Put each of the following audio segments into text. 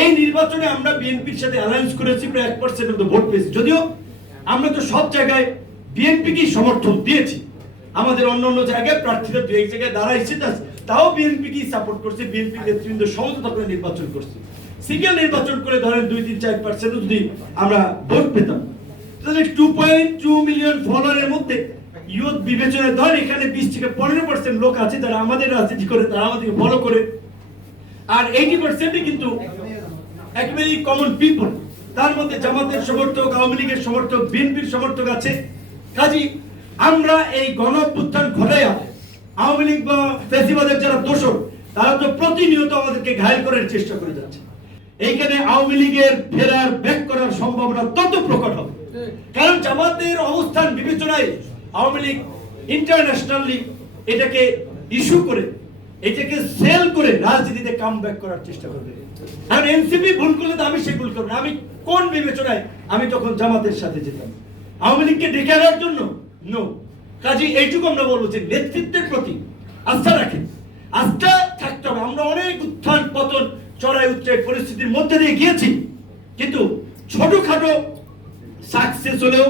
এই নির্বাচনে আমরা বিএনপির সাথে অ্যালায়েন্স করেছি, প্রায় 1% মতো ভোট পেয়েছি। যদিও আমরা তো সব জায়গায় বিএনপিকেই সমর্থন দিয়েছি, আমাদের অন্য জায়গায় প্রার্থীরা দু এক জায়গায় দাঁড়াইছে, তাও বিএনপিকেই সাপোর্ট করছে, বিএনপি নেতৃবৃন্দ সমঝোতা করে নির্বাচন করছে। সিঙ্গেল নির্বাচন করে ধরেন 2-3-4% যদি আমরা ভোট পেতাম, তাহলে 2.2 মিলিয়ন ফলোয়ারের মধ্যে ইউথ বিবেচনায় ধরেন এখানে 20 থেকে 15% লোক আছে যারা আমাদের রাজনীতি করে, তারা আমাদেরকে ফলো করে, আর 80% কিন্তু একেবারেই কমন পিপল। তার মধ্যে জামাতের সমর্থক, আওয়ামী লীগের সমর্থক, বিএনপির সমর্থক আছে। কাজী আমরা এই গণ অভ্যুত্থান ঘটাইয়া আওয়ামী লীগ বা ফ্যাসিবাদের যারা দোষর, তারা তো প্রতিনিয়ত আমাদেরকে ঘায়েল করার চেষ্টা করে যাচ্ছে। এইখানে আওয়ামী লীগের ফেরার ব্যাক করার সম্ভাবনা তত প্রকট হবে, কারণ জামাতের অবস্থান বিবেচনায় আওয়ামী লীগ ইন্টারন্যাশনালি এটাকে ইস্যু করে, এটাকে সেল করে রাজনীতিতে কাম ব্যাক করার চেষ্টা করবে। আর এনসিপি ভুল করলে তো আমি সেই ভুল করবো না। আমি কোন বিবেচনায় আমি তখন জামাতের সাথে যেতাম? আওয়ামী লীগকে ডেকে আনার জন্য? নো। কাজে এইটুকু আমরা বলবো যে নেতৃত্বের প্রতি আস্থা রাখেন, আস্থা থাকতে হবে। আমরা অনেক উত্থান পতন, চড়াই উচ্চাই পরিস্থিতির মধ্যে দিয়ে গিয়েছি, কিন্তু ছোটখাটো সাকসেস হলেও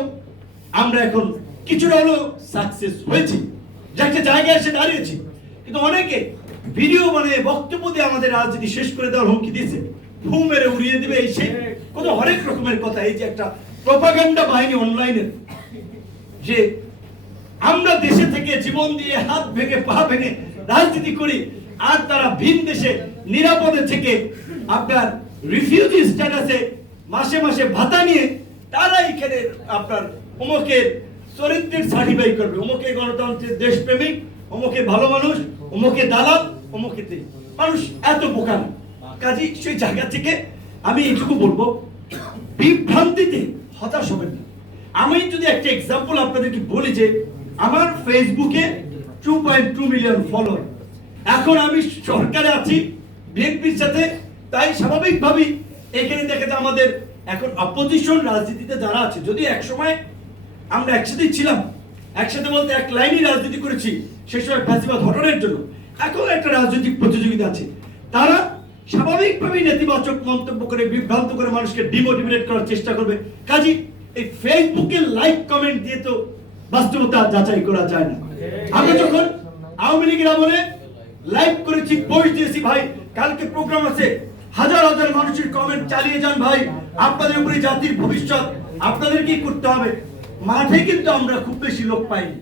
আমরা এখন কিছুটা হলেও সাকসেস হয়েছি, যে একটা জায়গায় এসে দাঁড়িয়েছি। কিন্তু অনেকে ভিডিও বানিয়ে বক্তব্য দিয়ে আমাদের রাজনীতি শেষ করে দেওয়ার হুমকি দিয়েছে, ফু মেরে উড়িয়ে দিবে, এই সেই কত হরেক রকমের কথা। এই যে একটা প্রপাগান্ডা বাহিনী অনলাইনে, যে আমরা দেশে থেকে জীবন দিয়ে হাত ভেঙে পা ভেঙে রাজনীতি করি, আর তারা ভিন দেশে নিরাপদে থেকে আপনার রিফিউজি স্ট্যাটাসে মাসে মাসে ভাতা নিয়ে তারা এখানে আপনার অমুকের চরিত্রের সার্টিফাই করবে, অমুকে গণতন্ত্রের দেশপ্রেমিক, অমুকে ভালো মানুষ, অমুকে দালাল, অমুকে মানুষ এত বোকা না। কাজী সেই জায়গা থেকে আমি এইটুকু বলবো, বিভ্রান্তিতে হতাশ হবেন না। আমি যদি একটা এক্সাম্পল আপনাদেরকে বলি, যে আমার ফেসবুকে 2.2 মিলিয়ন ফলোয়ার, এখন আমি সরকারে আছি বিএনপির সাথে, তাই স্বাভাবিকভাবেই এখানে দেখা যায় আমাদের এখন অপোজিশন রাজনীতিতে যারা আছে, যদি এক সময় আমরা একসাথেই ছিলাম, একসাথে বলতে এক লাইনই রাজনীতি করেছি সে সময় ফ্যাসিবাদ হটানোর জন্য, এখন একটা রাজনৈতিক প্রতিযোগিতা আছে, তারা স্বাভাবিকভাবেই নেতিবাচক মন্তব্য করে, বিভ্রান্ত করে মানুষকে ডিমোটিভেট করার চেষ্টা করবে। কাজী এই ফেসবুকে লাইক কমেন্ট দিয়ে তো বাস্তবতা যাচাই করা যায় না। আমরা যখন আওয়ামী লীগের আমলে লাইভ করেছি, পোস্ট দিয়েছি, ভাই কালকে প্রোগ্রাম আছে, হাজার হাজার মানুষের কমেন্ট চালিয়ে যান ভাই, আপনাদের উপরে জাতির ভবিষ্যৎ, আপনাদেরকেই করতে হবে। মাঠে কিন্তু আমরা খুব বেশি লোক পাইনি।